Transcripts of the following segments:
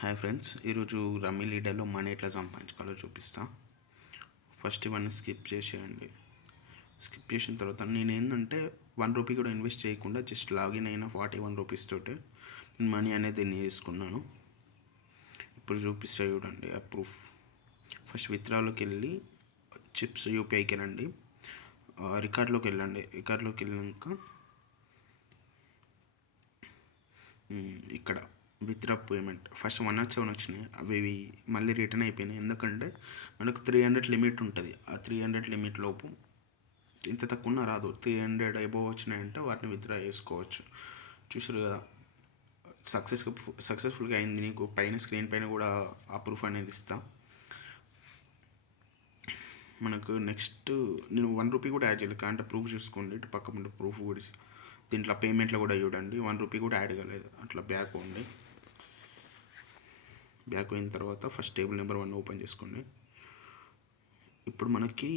Hi friends, ఈరోజు rummy లీడర్లో money ఎట్లా సంపాదించుకోవాలో చూపిస్తా. ఫస్ట్ ఇవన్నీ స్కిప్ చేసేయండి. స్కిప్ చేసిన తర్వాత నేను ఏంటంటే ₹1 కూడా ఇన్వెస్ట్ చేయకుండా జస్ట్ లాగిన్ అయిన ₹41 తోటి నేను మనీ అనేది ఎన్ని చేసుకున్నాను ఇప్పుడు చూపిస్తా. చూడండి ఆ ప్రూఫ్. ఫస్ట్ విత్డ్రాలోకి వెళ్ళి చిప్స్ యూపీఐకి వెళ్ళండి, రికార్డ్లోకి వెళ్ళండి. రికార్డ్లోకి వెళ్ళాక ఇక్కడ విత్డ్రా పేమెంట్ ఫస్ట్ 107 వచ్చినాయి. అవి మళ్ళీ రిటర్న్ అయిపోయినాయి. ఎందుకంటే మనకు 300 లిమిట్ ఉంటుంది. ఆ 300 లిమిట్ లోపు ఇంత తక్కువ రాదు. 300 అబోవ్ వచ్చినాయంటే వాటిని విత్డ్రా చేసుకోవచ్చు. చూసారు కదా, సక్సెస్ఫుల్గా అయింది. నీకు పైన స్క్రీన్ పైన కూడా ఆ ప్రూఫ్ అనేది ఇస్తా. మనకు నెక్స్ట్ నేను ₹1 కూడా యాడ్ చేయలేదు, అంటే ప్రూఫ్ చూసుకోండి. ఇటు పక్క ముందు ప్రూఫ్ కూడా దీంట్లో పేమెంట్లో కూడా చూడండి, ₹1 కూడా యాడ్ కాలేదు. అట్లా బ్యాక్ పోండి. బ్యాక్ అయిన తర్వాత ఫస్ట్ టేబుల్ నెంబర్ 1 ఓపెన్ చేసుకోండి. ఇప్పుడు మనకి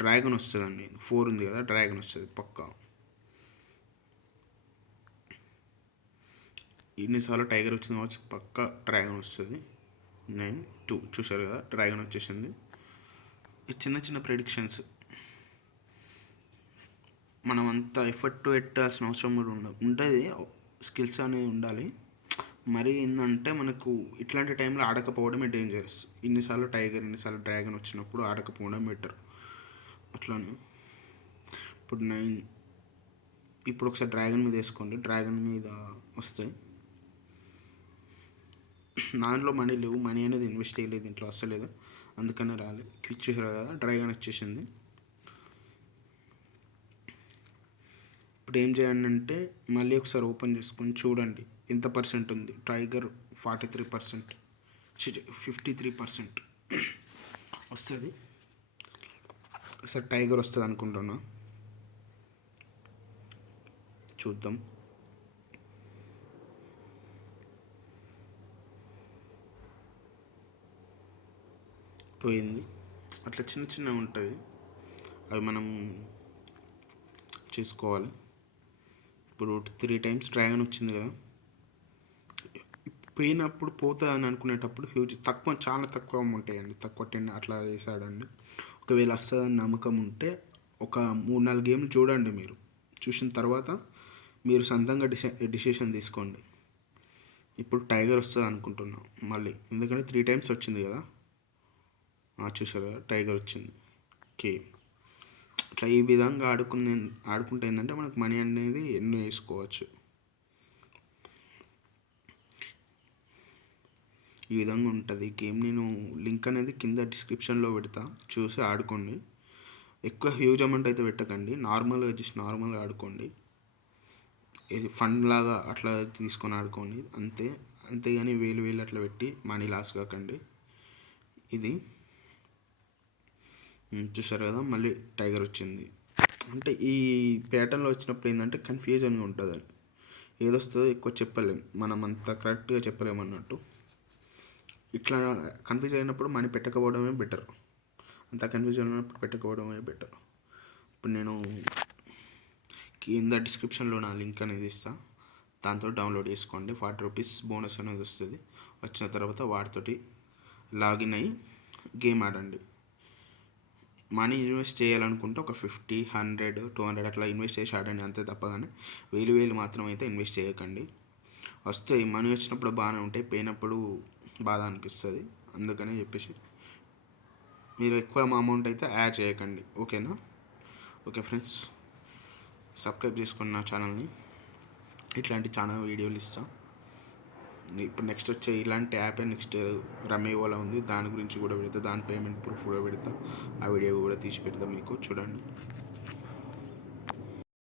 డ్రాగన్ వస్తుందండి. 4 ఉంది కదా, డ్రాగన్ వస్తుంది పక్కా. ఇన్నిసార్లు టైగర్ వచ్చింది కావచ్చు, పక్కా డ్రాగన్ వస్తుంది. 9 2 చూసారు కదా, డ్రాగన్ వచ్చేసింది. చిన్న చిన్న ప్రెడిక్షన్స్, మనం అంత ఎఫర్ట్ పెట్టాల్సిన అవసరం కూడా ఉంటుంది. స్కిల్స్ అనేది ఉండాలి. మరి ఏంటంటే మనకు ఇట్లాంటి టైంలో ఆడకపోవడమే డేంజరస్. ఇన్నిసార్లు టైగర్, ఇన్నిసార్లు డ్రాగన్ వచ్చినప్పుడు ఆడకపోవడం బెటర్. అట్లానే ఇప్పుడు 9 ఇప్పుడు ఒకసారి డ్రాగన్ మీద వేసుకోండి. డ్రాగన్ మీద వస్తాయి. దాంట్లో మనీ లేవు, మనీ అనేది ఇన్వెస్ట్ చేయలేదు, దీంట్లో వస్తలేదు, అందుకనే రాలేదు. క్విక్ చేసారు కదా, డ్రాగన్ వచ్చేసింది. ఇప్పుడు ఏం చేయండి అంటే మళ్ళీ ఒకసారి ఓపెన్ చేసుకొని చూడండి ఎంత పర్సెంట్ ఉంది. టైగర్ 43%, 53% వస్తుంది. ఒకసారి టైగర్ వస్తుంది అనుకుంటున్నా, చూద్దాం. పోయింది. అట్లా చిన్న చిన్నవి ఉంటుంది, అవి మనం చేసుకోవాలి. ఇప్పుడు 3 టైమ్స్ డ్రాగన్ వచ్చింది కదా, పోయినప్పుడు పోతుంది అని అనుకునేటప్పుడు చాలా తక్కువ ఉంటాయండి. తక్కువ 10 అట్లా వేసాడండి. ఒకవేళ వస్తుందని నమ్మకం ఉంటే ఒక 3-4 గేమ్లు చూడండి. మీరు చూసిన తర్వాత మీరు సొంతంగా డిసిషన్ తీసుకోండి. ఇప్పుడు టైగర్ వస్తుంది అనుకుంటున్నాం మళ్ళీ, ఎందుకంటే 3 టైమ్స్ వచ్చింది కదా. చూసారు కదా, టైగర్ వచ్చింది. ఓకే, అట్లా ఈ విధంగా ఆడుకుంటే ఏంటంటే మనకు మనీ అనేది ఎన్నో వేసుకోవచ్చు. ఈ విధంగా ఉంటుంది గేమ్. నేను లింక్ అనేది కింద డిస్క్రిప్షన్లో పెడతా, చూసి ఆడుకోండి. ఎక్కువ హ్యూజ్ అమౌంట్ అయితే పెట్టకండి, నార్మల్గా జస్ట్ నార్మల్గా ఆడుకోండి. ఇది ఫండ్ లాగా అట్లా తీసుకొని ఆడుకోండి అంతే. అంతేగాని వేలు అట్లా పెట్టి మనీ లాస్ కాకండి. ఇది చూసారు కదా, మళ్ళీ టైగర్ వచ్చింది. అంటే ఈ ప్యాటర్న్లో వచ్చినప్పుడు ఏంటంటే కన్ఫ్యూజన్గా ఉంటుంది. ఏదొస్తుందో ఎక్కువ చెప్పలేం, మనం అంత కరెక్ట్గా చెప్పలేము అన్నట్టు. ఇట్లా కన్ఫ్యూజ్ అయినప్పుడు మనీ పెట్టకపోవడమే బెటర్. అంత కన్ఫ్యూజన్ అయినప్పుడు పెట్టకపోవడమే బెటర్. ఇప్పుడు నేను కింద డిస్క్రిప్షన్లో నా లింక్ అనేది ఇస్తాను, దాంతో డౌన్లోడ్ చేసుకోండి. ₹40 బోనస్ అనేది వస్తుంది. వచ్చిన తర్వాత వాటితోటి లాగిన్ అయ్యి గేమ్ ఆడండి. మనీ ఇన్వెస్ట్ చేయాలనుకుంటే ఒక 50, 100, 200 అట్లా ఇన్వెస్ట్ చేసి ఆడండి అంతే. తప్పగానే వేలు మాత్రం అయితే ఇన్వెస్ట్ చేయకండి. వస్తాయి, మనీ వచ్చినప్పుడు బాగానే ఉంటాయి, పోయినప్పుడు బాధ అనిపిస్తుంది. అందుకని చెప్పేసి మీరు ఎక్కువ అమౌంట్ అయితే యాడ్ చేయకండి, ఓకేనా? ఓకే ఫ్రెండ్స్, సబ్స్క్రైబ్ చేసుకోండి నా ఛానల్ని. ఇట్లాంటి చాలా వీడియోలు ఇస్తాను. ఇప్పుడు నెక్స్ట్ వచ్చే ఇలాంటి యాప్ నెక్స్ట్ రమ్మీ ఓలా ఉంది, దాని గురించి కూడా పెడతా, దాని పేమెంట్ ప్రూఫ్ కూడా పెడతా. ఆ వీడియో కూడా తీసి పెడతా మీకు, చూడండి.